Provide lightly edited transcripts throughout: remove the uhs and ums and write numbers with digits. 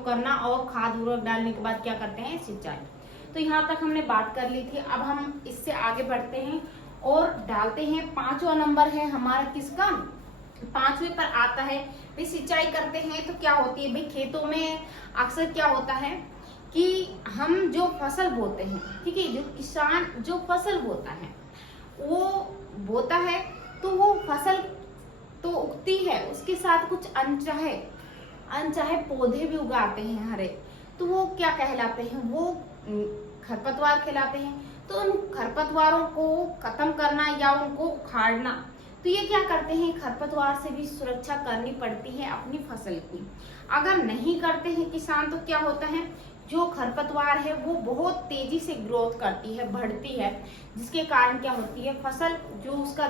उपयोग करना और खाद उर्वरक डालने के बाद क्या करते हैं, सिंचाई। तो यहाँ तक हमने बात कर ली थी। अब हम इससे आगे बढ़ते हैं और डालते हैं 5वां नंबर है हमारा किसका, 5वें पर आता है भाई सिंचाई करते हैं तो क्या होती है भाई, खेतों में अक्सर क्या होता है कि हम जो फसल बोते हैं, ठीक है, जो किसान जो फसल बोता है वो बोता है तो वो फसल तो उगती है, उसके साथ कुछ अनचाहे पौधे भी उगाते हैं हरे, तो वो क्या कहलाते हैं, वो खरपतवार कहलाते हैं। तो उन खरपतवारों को खत्म करना या उनको उखाड़ना, तो ये क्या करते हैं, खरपतवार से भी सुरक्षा करनी पड़ती है अपनी फसल की। अगर नहीं करते हैं किसान तो क्या होता है, जो खरपतवार है वो बहुत तेजी से ग्रोथ करती है, बढ़ती है, जिसके कारण क्या होती है, फसल जो उसका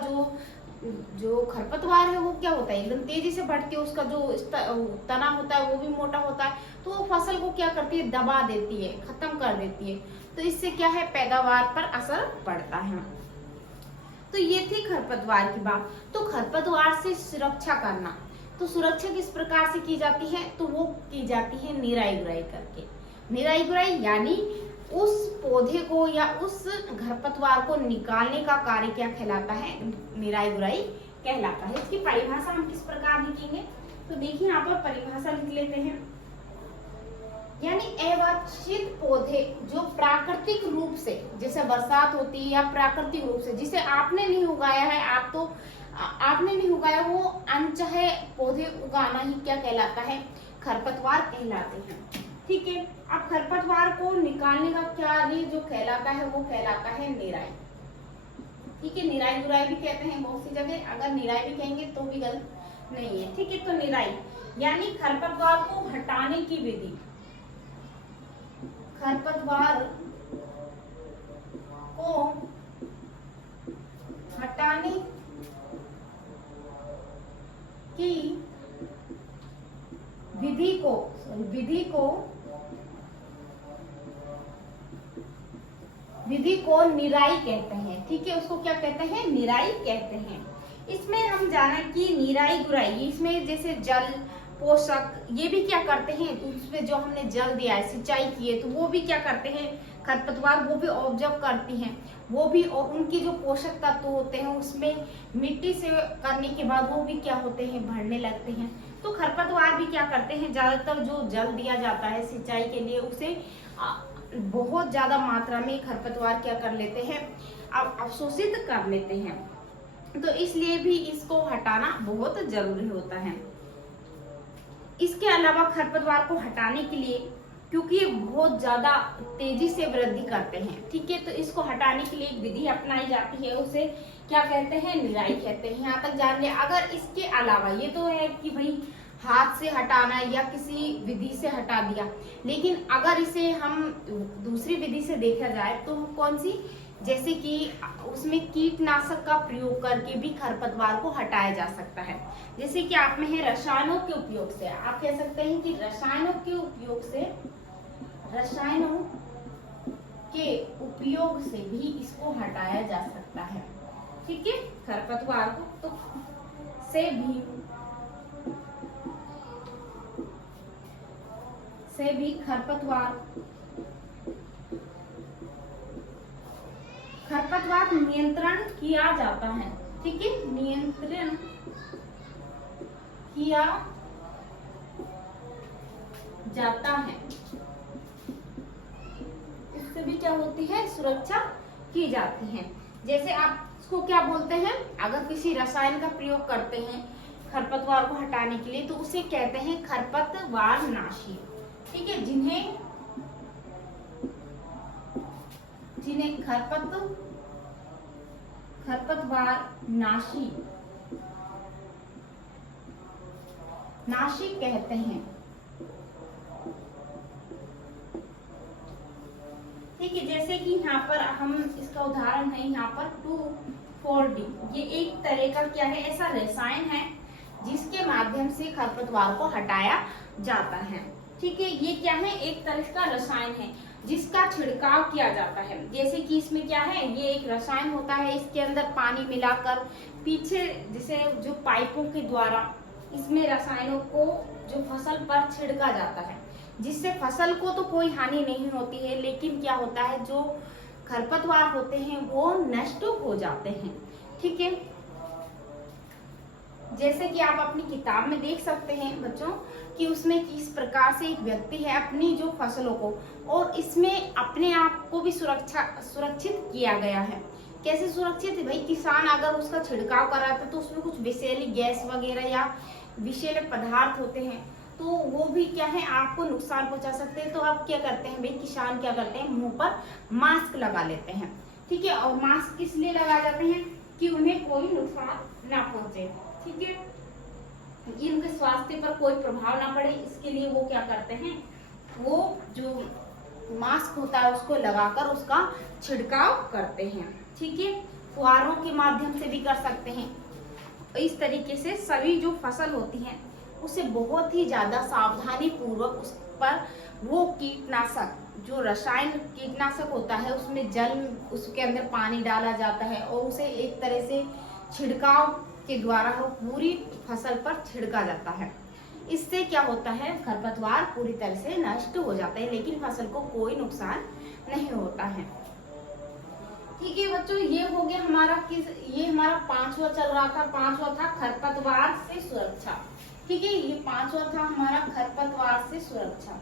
जो खरपतवार है वो क्या होता है, एकदम तेजी से बढ़ती है, उसका जो तना होता है वो भी मोटा होता है, तो वो फसल को क्या करती है, दबा देती है, खत्म कर देती है। तो इससे क्या है, पैदावार पर असर पड़ता है। तो ये थी खरपतवार की बात। तो खरपतवार से सुरक्षा करना, तो सुरक्षा किस प्रकार से की जाती है, तो वो की जाती है निराई गुड़ाई करके। निराई गुड़ाई यानी उस पौधे को या उस खरपतवार को निकालने का कार्य क्या कहलाता है, निराई गुड़ाई कहलाता है। इसकी परिभाषा हम किस प्रकार लिखेंगे, तो देखिए यहाँ पर परिभाषा लिख लेते हैं, यानी अवांछित पौधे जो प्राकृतिक रूप से, जैसे बरसात होती है या प्राकृतिक रूप से जिसे आपने नहीं उगाया है, आपने नहीं उगाया, वो अनचाहे पौधे उगाना ही क्या कहलाता है, खरपतवार कहलाते हैं। ठीक है, अब खरपतवार को निकालने का कार्य जो कहलाता है वो कहलाता है निराई। ठीक है, निराई गुड़ाई भी कहते हैं बहुत सी जगह, अगर निराई भी कहेंगे तो भी गलत नहीं है। ठीक है, तो निराई यानी खरपतवार को हटाने की विधि, खरपतवार को हटाने की विधि को निराई कहते हैं। ठीक है, उसको क्या कहते हैं, निराई कहते हैं। इसमें हम जाना कि निराई गुड़ाई, इसमें जैसे जल पोषक ये भी क्या करते हैं, तो उसमें जो हमने जल दिया है, सिंचाई की है, तो वो भी क्या करते हैं, खरपतवार वो भी ऑब्जर्व करती हैं, वो भी उनकी जो पोषक तत्व होते हैं उसमें मिट्टी से करने के बाद वो भी क्या होते हैं, बढ़ने लगते हैं। तो खरपतवार भी क्या करते हैं, ज्यादातर जो जल दिया जाता है सिंचाई के लिए उसे बहुत ज्यादा मात्रा में खरपतवार क्या कर लेते हैं, अवशोषित कर लेते हैं। तो इसलिए भी इसको हटाना बहुत जरूरी होता है। इसके अलावा खरपतवार को हटाने के लिए, क्योंकि ये बहुत ज्यादा तेजी से वृद्धि करते हैं, ठीक है, तो इसको हटाने के लिए एक विधि अपनाई जाती है, उसे क्या कहते हैं, निराई कहते हैं। यहाँ तक जान लिया। अगर इसके अलावा, ये तो है कि भाई हाथ से हटाना या किसी विधि से हटा दिया, लेकिन अगर इसे हम दूसरी विधि से देखा जाए तो कौन सी, जैसे कि उसमें कीटनाशक का प्रयोग करके भी खरपतवार को हटाया जा सकता है। जैसे कि आप में है रसायनों के उपयोग से, आप कह सकते हैं कि रसायनों के उपयोग से भी इसको हटाया जा सकता है। ठीक है, खरपतवार को तो से भी खरपतवार नियंत्रण किया जाता है। ठीक है, नियंत्रण किया जाता है, इससे भी क्या होती है, सुरक्षा की जाती है। जैसे आप इसको क्या बोलते हैं, अगर किसी रसायन का प्रयोग करते हैं खरपतवार को हटाने के लिए तो उसे कहते हैं खरपतवार नाशी। ठीक है, जिन्हें खरपतवार नाशी कहते हैं। ठीक है, जैसे कि यहाँ पर हम इसका उदाहरण है, यहाँ पर 2,4-D, ये एक तरह का क्या है, ऐसा रसायन है जिसके माध्यम से खरपतवार को हटाया जाता है। ठीक है, ये क्या है, एक तरह का रसायन है जिसका छिड़काव किया जाता है। जैसे कि इसमें क्या है, ये एक रसायन होता है, इसके अंदर पानी मिलाकर पीछे जैसे जो पाइपों के द्वारा इसमें रसायनों को जो फसल पर छिड़का जाता है, जिससे फसल को तो कोई हानि नहीं होती है, लेकिन क्या होता है जो खरपतवार होते हैं वो नष्ट हो जाते हैं। ठीक है, जैसे कि आप अपनी किताब में देख सकते हैं बच्चों कि उसमें किस प्रकार से एक व्यक्ति है अपनी जो फसलों को, और इसमें अपने आप को भी सुरक्षित किया गया है। कैसे सुरक्षित है भाई, किसान अगर उसका छिड़काव कराता है तो उसमें कुछ विषैली गैस वगैरह या विषैले पदार्थ होते हैं तो वो भी क्या है आपको नुकसान पहुंचा सकते हैं। तो आप क्या करते हैं भाई, किसान क्या करते हैं, मुंह पर मास्क लगा लेते हैं। ठीक है, और मास्क किस लिए लगा जाते हैं कि उन्हें कोई नुकसान ना पहुंचे। ठीक है, इनके स्वास्थ्य पर कोई प्रभाव ना पड़े, इसके लिए वो क्या करते हैं, वो जो मास्क होता है उसको लगाकर उसका छिड़काव करते हैं। ठीक है, फुहारों के माध्यम से भी कर सकते हैं। इस तरीके से सभी जो फसल होती है उसे बहुत ही ज्यादा सावधानी पूर्वक उस पर वो कीटनाशक, जो रसायन कीटनाशक होता है उसमें जल, उसके अंदर पानी डाला जाता है और उसे एक तरह से छिड़काव के द्वारा वो पूरी फसल पर छिड़का जाता है। इससे क्या होता है, खरपतवार पूरी तरह से नष्ट हो जाता है, लेकिन फसल को कोई नुकसान नहीं होता है। ठीक है बच्चों, ये हो गया हमारा ये हमारा 5वां चल रहा था। 5वां था खरपतवार से सुरक्षा। ठीक है, ये 5वां था हमारा खरपतवार से सुरक्षा।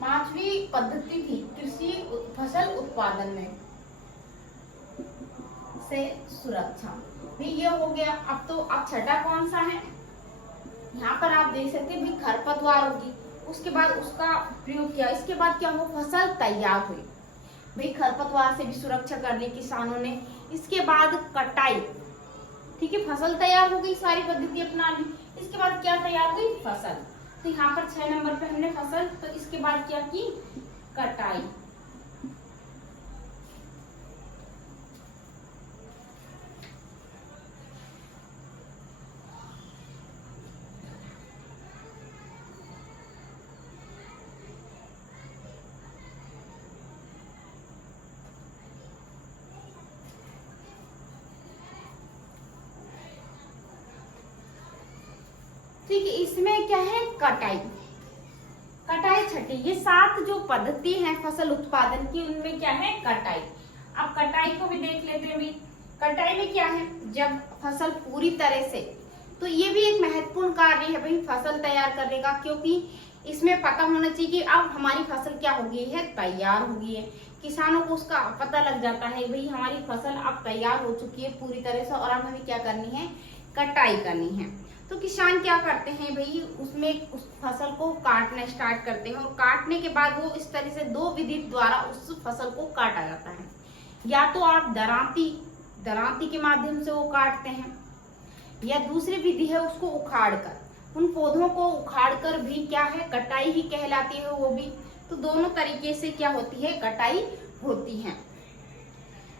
5वीं पद्धति थी कृषि फसल उत्पादन में से सुरक्षा। ये हो गया। अब छठा कौन सा है, यहाँ पर आप देख सकते हैं खरपतवार होगी, उसके बाद उसका प्रयोग किया, इसके बाद क्या हो, फसल तैयार हुई। भाई खरपतवार से भी सुरक्षा कर ली किसानों ने। इसके बाद कटाई। ठीक है, फसल तैयार हो गई, सारी पद्धति अपना ली। इसके बाद क्या तैयार हुई, फसल। तो यहाँ पर 6 नंबर पे हमने फसल, तो इसके बाद क्या की, कटाई। ठीक है, इसमें क्या है, कटाई। कटाई छठी। ये 7 जो पद्धति है फसल उत्पादन की, उनमें क्या है, कटाई। अब कटाई को भी देख लेते हैं। भी कटाई में क्या है, जब फसल पूरी तरह से, तो ये भी एक महत्वपूर्ण कार्य है भाई फसल तैयार करने का, क्योंकि इसमें पता होना चाहिए कि अब हमारी फसल क्या हो गई है, तैयार हो गई है। किसानों को उसका पता लग जाता है भाई हमारी फसल अब तैयार हो चुकी है पूरी तरह से और अब हमें क्या करनी है, कटाई करनी है। तो किसान क्या करते हैं भाई, उसमें उस फसल को काटना स्टार्ट करते हैं और काटने के बाद वो इस तरह से 2 विधि द्वारा उस फसल को काटा जाता है। या तो आप दरांती के माध्यम से वो काटते हैं, या दूसरी विधि है उसको उखाड़कर, उन पौधों को उखाड़कर भी क्या है, कटाई ही कहलाती है वो भी। तो दोनों तरीके से क्या होती है, कटाई होती है।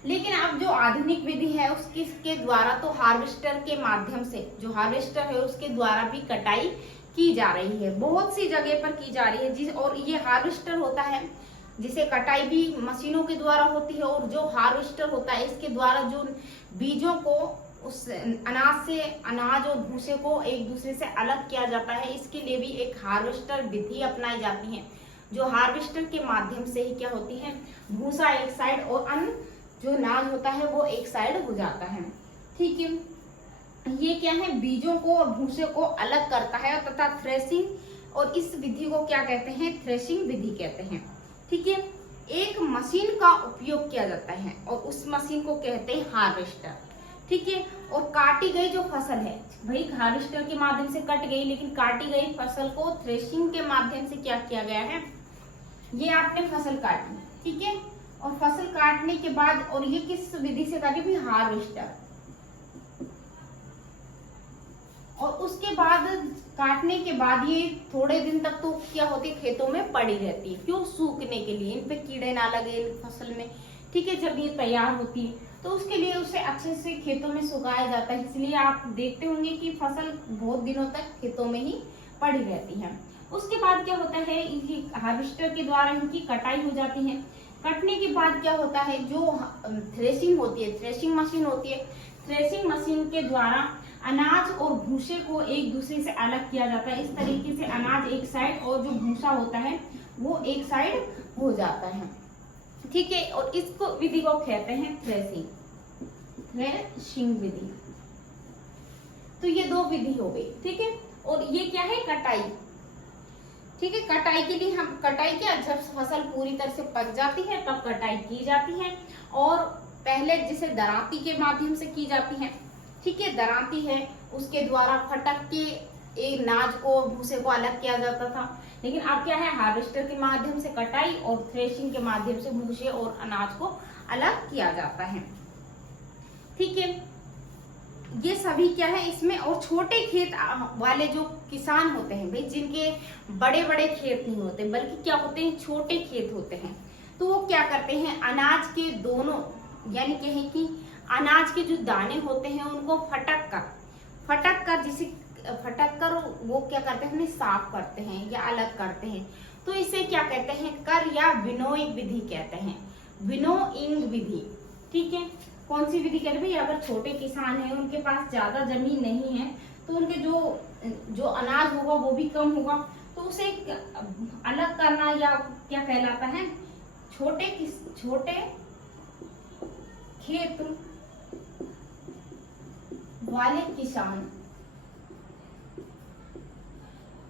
लेकिन अब जो आधुनिक विधि है उसके द्वारा तो हार्वेस्टर के माध्यम से, जो हार्वेस्टर है उसके द्वारा भी कटाई की जा रही है, बहुत सी जगह पर की जा रही है। और ये हार्वेस्टर होता है जिसे कटाई भी मशीनों के द्वारा होती है, और जो हार्वेस्टर होता है इसके द्वारा जो बीजों को उस अनाज और भूसे को एक दूसरे से अलग किया जाता है, इसके लिए भी एक हार्वेस्टर विधि अपनाई जाती है। जो हार्वेस्टर के माध्यम से ही क्या होती है, भूसा एक साइड और अन्न जो अनाज होता है वो एक साइड हो जाता है। ठीक है, ये क्या है, बीजों को और भूसे को अलग करता है तथा थ्रेसिंग, और इस विधि को क्या कहते हैं, थ्रेसिंग विधि कहते हैं। ठीक है, एक मशीन का उपयोग किया जाता है और उस मशीन को कहते हैं हार्वेस्टर। ठीक है, और काटी गई जो फसल है भाई हार्वेस्टर के माध्यम से कट गई, लेकिन काटी गई फसल को थ्रेसिंग के माध्यम से क्या किया गया है, ये आपने फसल काटी। ठीक है, और फसल काटने के बाद, और ये किस विधि से काटी भी, हार्वेस्टर। और उसके बाद काटने के बाद ये थोड़े दिन तक तो क्या होती है, खेतों में पड़ी रहती है। क्यों, सूखने के लिए, इन पे कीड़े ना लगे फसल में। ठीक है, जब ये तैयार होती है तो उसके लिए उसे अच्छे से खेतों में सुखाया जाता है। इसलिए आप देखते होंगे कि फसल बहुत दिनों तक खेतों में ही पड़ी रहती है। उसके बाद क्या होता है, इनकी हार्वेस्टर के द्वारा इनकी कटाई हो जाती है। कटने के बाद क्या होता है, जो थ्रेसिंग होती है, थ्रेसिंग मशीन होती है, थ्रेसिंग मशीन के द्वारा अनाज और भूसे को एक दूसरे से अलग किया जाता है। इस तरीके से अनाज एक साइड और जो भूसा होता है वो एक साइड हो जाता है। ठीक है, और इसको विधि को कहते हैं थ्रेशिंग विधि। तो ये दो विधि हो गई। ठीक है, और ये क्या है, कटाई। ठीक है, कटाई के लिए हम कटाई क्या, जब फसल पूरी तरह से पक जाती है तब कटाई की जाती है, और पहले जिसे दरांती के माध्यम से की जाती है। ठीक है, दरांती है उसके द्वारा फटक के एक अनाज को भूसे को अलग किया जाता था, लेकिन अब क्या है, हार्वेस्टर के माध्यम से कटाई और थ्रेशिंग के माध्यम से भूसे और अनाज को अलग किया जाता है। ठीक है, ये सभी क्या है इसमें। और छोटे खेत वाले जो किसान होते हैं भाई, जिनके बड़े बड़े खेत नहीं होते बल्कि क्या होते हैं, छोटे खेत होते हैं, तो वो क्या करते हैं, अनाज के दोनों यानी कहें कि अनाज के जो दाने होते हैं उनको फटक कर जिसे फटक कर वो क्या करते हैं, उन्हें साफ करते हैं या अलग करते हैं। तो इसे क्या कहते हैं, कर या विनोइंग विधि कहते हैं, विनोइंग विधि। ठीक है, कौन सी विधि कहते हैं भाई, अगर छोटे किसान हैं, उनके पास ज्यादा जमीन नहीं है, तो उनके जो अनाज होगा वो भी कम होगा, तो उसे अलग करना या क्या कहलाता है, छोटे खेत वाले किसान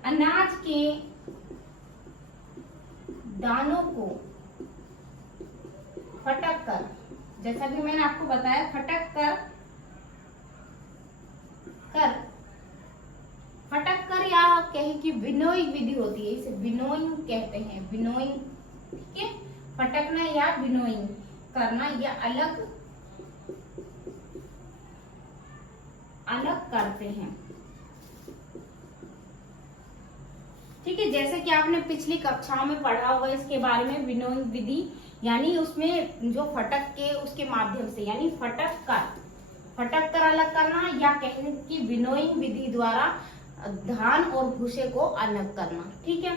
अनाज के दानों को फटक कर, जैसा कि मैंने आपको बताया, फटक कर या कहें कि विनोइंग विधि होती है, इसे विनोइंग कहते हैं, विनोइंग। ठीक है, फटकना या विनोइंग करना या अलग करते हैं। ठीक है, जैसे कि आपने पिछली कक्षाओं में पढ़ा हुआ इसके बारे में, विनोइंग विधि यानी उसमें जो फटक के उसके माध्यम से, यानी फटक कर अलग करना, या कहें कि विनोइंग विधि द्वारा धान और भूसे को अलग करना। ठीक है,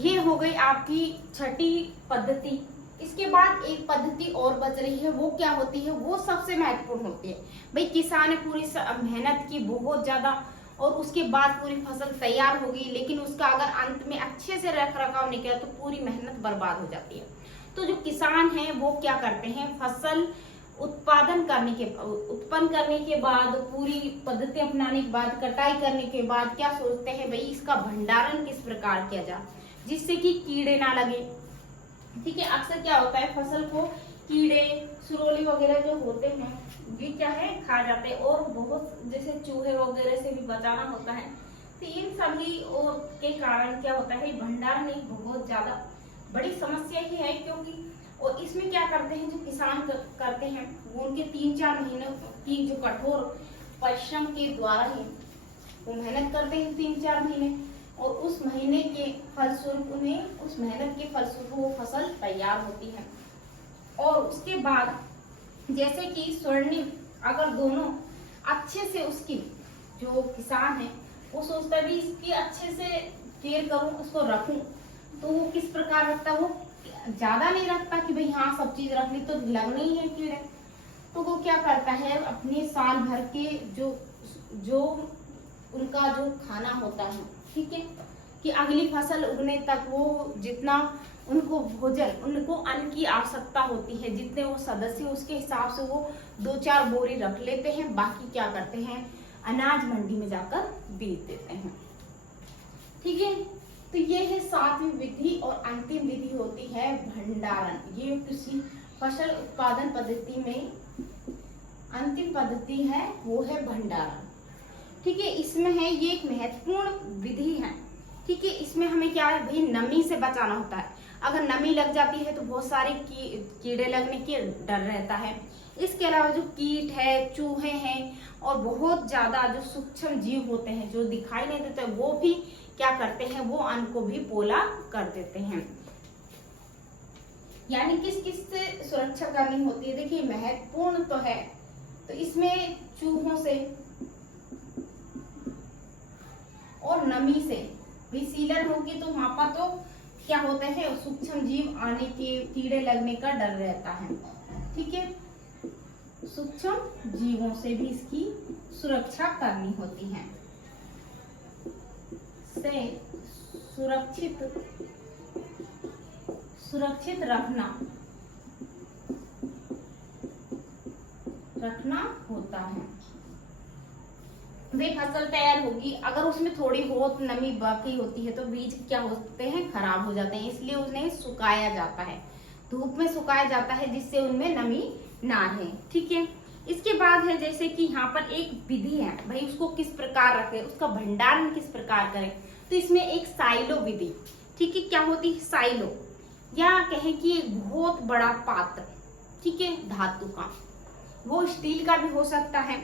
ये हो गई आपकी छठी पद्धति। इसके बाद एक पद्धति और बच रही है, वो क्या होती है, वो सबसे महत्वपूर्ण होती है भाई। किसान ने पूरी मेहनत की बहुत ज्यादा, और उसके बाद पूरी फसल तैयार होगी, लेकिन उसका अगर अंत में अच्छे से रख रखाव नहीं किया तो पूरी मेहनत बर्बाद हो जाती है। तो जो किसान हैं वो क्या करते हैं, फसल उत्पन्न करने के बाद, पूरी पद्धति अपनाने के बाद, कटाई करने के बाद क्या सोचते हैं भाई, इसका भंडारण किस प्रकार किया जाए जिससे कि कीड़े ना लगे। ठीक है, अक्सर क्या होता है, फसल को कीड़े सुरोली वगैरह जो होते हैं ये क्या है, खा जाते हैं, और बहुत जैसे चूहे वगैरह से भी बचाना होता है। तो इन सभी और के कारण क्या होता है, भंडारण एक बहुत ज्यादा बड़ी समस्या ही है, क्योंकि और इसमें क्या करते हैं, जो किसान करते हैं वो उनके 3-4 महीने की जो कठोर परिश्रम के द्वारा ही वो मेहनत करते हैं 3-4 महीने, और उस महीने के फलस्वरूप उन्हें, उस मेहनत के फलस्वरूप वो फसल तैयार होती है। और उसके बाद जैसे कि स्वर्णिम, अगर दोनों अच्छे से, उसकी जो किसान है वो सोचता है इसकी अच्छे से केयर करूं, उसको रखूं, तो वो किस प्रकार रखता है, वो ज्यादा नहीं रखता कि भाई हाँ सब चीज रख ली तो लगने ही है कीड़े। तो वो क्या करता है, अपने साल भर के जो उनका जो खाना होता है, ठीक है, कि अगली फसल उगने तक वो जितना उनको भोजन, उनको अन्न की आवश्यकता होती है, जितने वो सदस्य उसके हिसाब से वो 2-4 बोरी रख लेते हैं, बाकी क्या करते हैं, अनाज मंडी में जाकर बेच देते हैं। ठीक है, तो ये है 7वीं विधि, और अंतिम विधि होती है भंडारण। ये किसी फसल उत्पादन पद्धति में अंतिम पद्धति है, वो है भंडारण। ठीक है, इसमें है, ये एक महत्वपूर्ण विधि है। ठीक है, इसमें हमें क्या है भाई, नमी से बचाना होता है। अगर नमी लग जाती है तो बहुत सारे कीड़े लगने के डर रहता है। इसके अलावा जो कीट है, चूहे हैं, और बहुत ज्यादा जो सूक्ष्म जीव होते हैं जो दिखाई नहीं देते, वो भी क्या करते हैं, वो अन्न को भी पोला कर देते हैं। यानी किस किस से सुरक्षा करनी होती है, देखिए महत्वपूर्ण तो है, तो इसमें चूहों से और नमी से भी सीलन होगी, तो वहां पर तो क्या होता है, सूक्ष्म जीव आने के, कीड़े लगने का डर रहता है। ठीक है, सूक्ष्म जीवों से भी इसकी सुरक्षा करनी होती है, से सुरक्षित रखना होता है। वे फसल तैयार होगी, अगर उसमें थोड़ी बहुत नमी बाकी होती है तो बीज क्या होते हैं, खराब हो जाते हैं, इसलिए उन्हें सुखाया जाता है, धूप में सुखाया जाता है जिससे उनमें नमी ना रहे। ठीक है, इसके बाद है जैसे कि यहाँ पर एक विधि है, भाई उसको किस प्रकार रखें, उसका भंडारण किस प्रकार करें, तो इसमें एक साइलो विधि। ठीक है, क्या होती है साइलो, या कहें कि एक बहुत बड़ा पात्र, ठीक है, धातु का, वो स्टील का भी हो सकता है।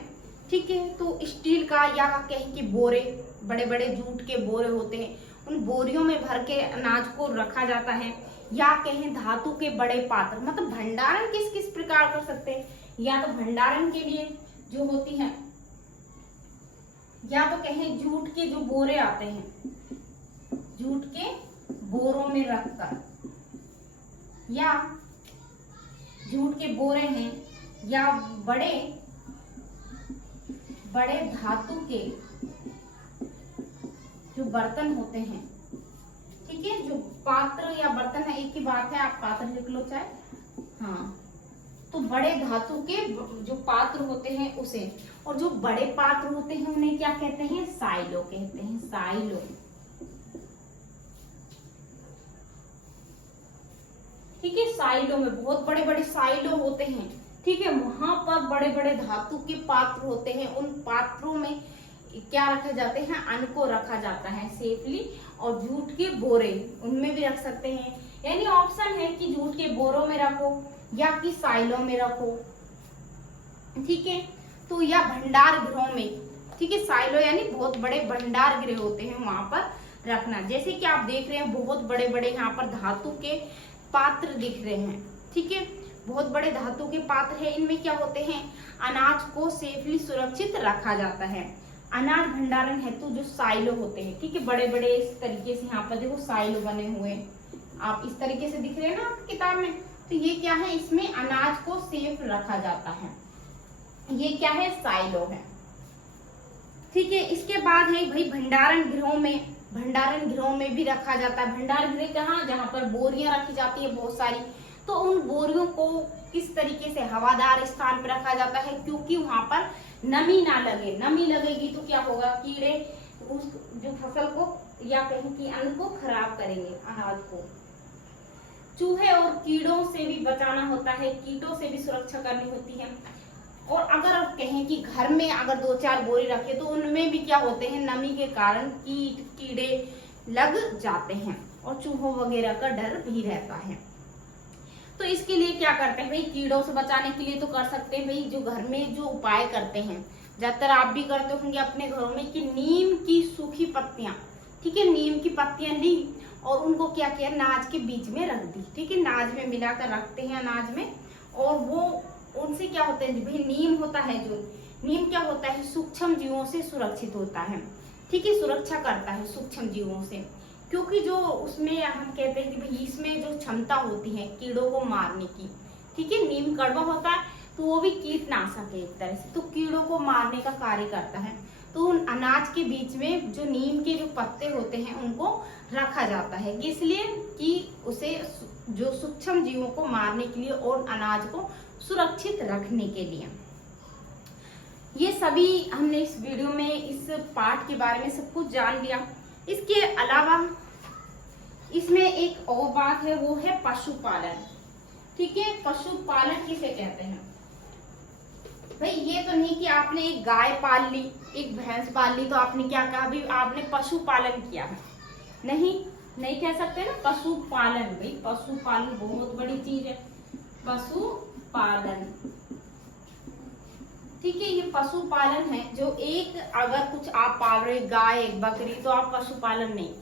ठीक है, तो स्टील का, या कहें कि बोरे, बड़े बड़े जूट के बोरे होते हैं, उन बोरियों में भर के अनाज को रखा जाता है, या कहें धातु के बड़े पात्र। मतलब भंडारण किस किस प्रकार कर सकते हैं, या तो भंडारण के लिए जो होती है, या तो कहें जूट के जो बोरे आते हैं, जूट के बोरों में रखकर, या जूट के बोरे हैं, या बड़े धातु के जो बर्तन होते हैं, ठीक है, जो पात्र या बर्तन है, एक ही बात है, आप पात्र लिख लो चाहे, हाँ, तो बड़े धातु के जो पात्र होते हैं उसे, और जो बड़े पात्र होते हैं उन्हें क्या कहते हैं, साइलो कहते हैं, साइलो। ठीक है, साइलो में बहुत बड़े बड़े साइलो होते हैं। ठीक है, वहां पर बड़े बड़े धातु के पात्र होते हैं, उन पात्रों में क्या रखे जाते हैं, अन्न को रखा जाता है सेफली, और जूट के बोरे उनमें भी रख सकते हैं, यानी ऑप्शन है कि जूट के बोरों में रखो या कि साइलों में रखो। ठीक है, तो या भंडार गृहों में, ठीक है, साइलो यानी बहुत बड़े भंडार गृह होते हैं, वहां पर रखना। जैसे कि आप देख रहे हैं बहुत बड़े बड़े यहाँ पर धातु के पात्र दिख रहे हैं। ठीक है, बहुत बड़े धातु के पात्र है, इनमें क्या होते हैं, अनाज को सेफली सुरक्षित रखा जाता है। अनाज भंडारण हेतु जो साइलो होते हैं, ठीक है, बड़े बड़े इस तरीके से, यहाँ पर देखो साइलो बने हुए, आप इस तरीके से दिख रहे हैं ना आपकी किताब में, तो ये क्या है, इसमें अनाज को सेफ रखा जाता है, ये क्या है, साइलो है। ठीक है, इसके बाद है भाई भंडारण गृहों में भी रखा जाता है। भंडार गृह कहाँ, जहाँ पर बोरियां रखी जाती है बहुत सारी, तो उन बोरियों को किस तरीके से हवादार स्थान पर रखा जाता है, क्योंकि वहां पर नमी ना लगे, नमी लगेगी तो क्या होगा, कीड़े उस जो फसल को या कहीं की अन्न को खराब करेंगे, अनाज को। चूहे और कीड़ों से भी बचाना होता है, कीटों से भी सुरक्षा करनी होती है। और अगर आप कहें कि घर में अगर 2-4 बोरी रखे तो उनमें भी क्या होते हैं, नमी के कारण कीड़े लग जाते हैं और चूहों वगैरह का डर भी रहता है। तो इसके लिए क्या करते हैं भाई, कीड़ों से बचाने के लिए तो कर सकते हैं भाई, जो घर में जो उपाय करते हैं, ज्यादातर आप भी करते होंगे अपने घरों में, कि नीम की सूखी पत्तियां, ठीक है, नीम की पत्तियां ली और उनको क्या किया, नाज के बीच में रख दी। ठीक है, नाज में मिलाकर रखते हैं अनाज में, और वो उनसे क्या होता है भाई, नीम होता है, जो नीम क्या होता है, सूक्ष्म जीवों से सुरक्षित होता है। ठीक है, सुरक्षा करता है सूक्ष्म जीवों से, क्योंकि जो उसमें हम कहते हैं कि भाई इसमें जो क्षमता होती है कीड़ों को मारने की, ठीक है, नीम कड़वा होता है तो वो भी कीटनाशक है एक तरह से, तो कीड़ों को मारने का कार्य करता है। तो उन अनाज के बीच में जो नीम के जो पत्ते होते हैं उनको रखा जाता है, इसलिए कि उसे जो सूक्ष्म जीवों को मारने के लिए और अनाज को सुरक्षित रखने के लिए। ये सभी हमने इस वीडियो में इस पाठ के बारे में सब कुछ जान लिया। इसके अलावा इसमें एक और बात है, वो है पशुपालन। ठीक है, पशुपालन किसे कहते हैं भाई, ये तो नहीं कि आपने एक गाय पाल ली, एक भैंस पाल ली तो आपने क्या कहा भाई, आपने पशुपालन किया है, नहीं कह सकते ना पशुपालन। भाई पशुपालन बहुत बड़ी चीज है, पशुपालन। ठीक है, ये पशुपालन है, जो एक अगर कुछ आप पाल रहे गाय बकरी तो आप पशुपालन नहीं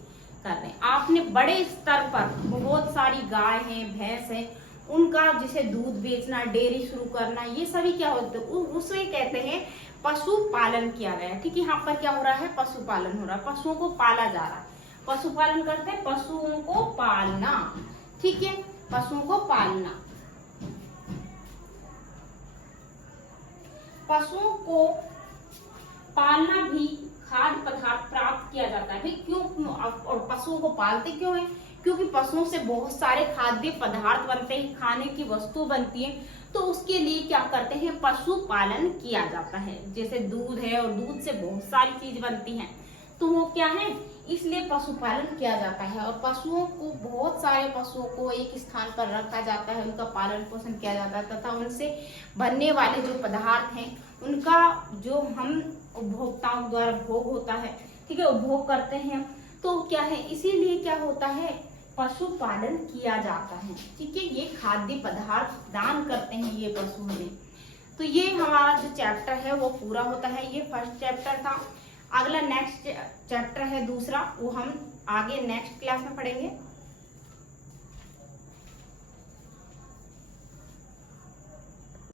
कर रहे, आपने बड़े स्तर पर बहुत सारी गाय है भैंस है, उनका जैसे दूध बेचना, डेयरी शुरू करना, ये सभी क्या होते हैं, उसे कहते हैं पशुपालन किया गया है। ठीक है, यहाँ पर क्या हो रहा है, पशुपालन हो रहा है, पशुओं को पाला जा रहा है। पशुपालन करते हैं पशुओं को पालना। ठीक है, पशुओं को पालना। पशुओं को पालना भी खाद्य पदार्थ प्राप्त किया जाता है। भाई क्यों, और पशुओं को पालते क्यों है? क्योंकि पशुओं से बहुत सारे खाद्य पदार्थ बनते हैं, खाने की वस्तु बनती है, तो उसके लिए क्या करते हैं, पशुपालन किया जाता है। जैसे दूध है और दूध से बहुत सारी चीज बनती हैं, तो वो क्या है, इसलिए पशुपालन किया जाता है। और पशुओं को, बहुत सारे पशुओं को एक स्थान पर रखा जाता है, उनका पालन पोषण किया जाता है तथा उनसे बनने वाले जो पदार्थ हैं उनका जो हम उपभोक्ताओं द्वारा भोग होता है, ठीक है, उपभोग करते हैं। तो क्या है, इसीलिए क्या होता है, पशुपालन किया जाता है, ठीक है। ये खाद्य पदार्थ दान करते हैं ये पशु हमें। तो ये हमारा जो चैप्टर है वो पूरा होता है। ये फर्स्ट चैप्टर था। अगला नेक्स्ट चैप्टर है दूसरा, वो हम आगे नेक्स्ट क्लास में पढ़ेंगे।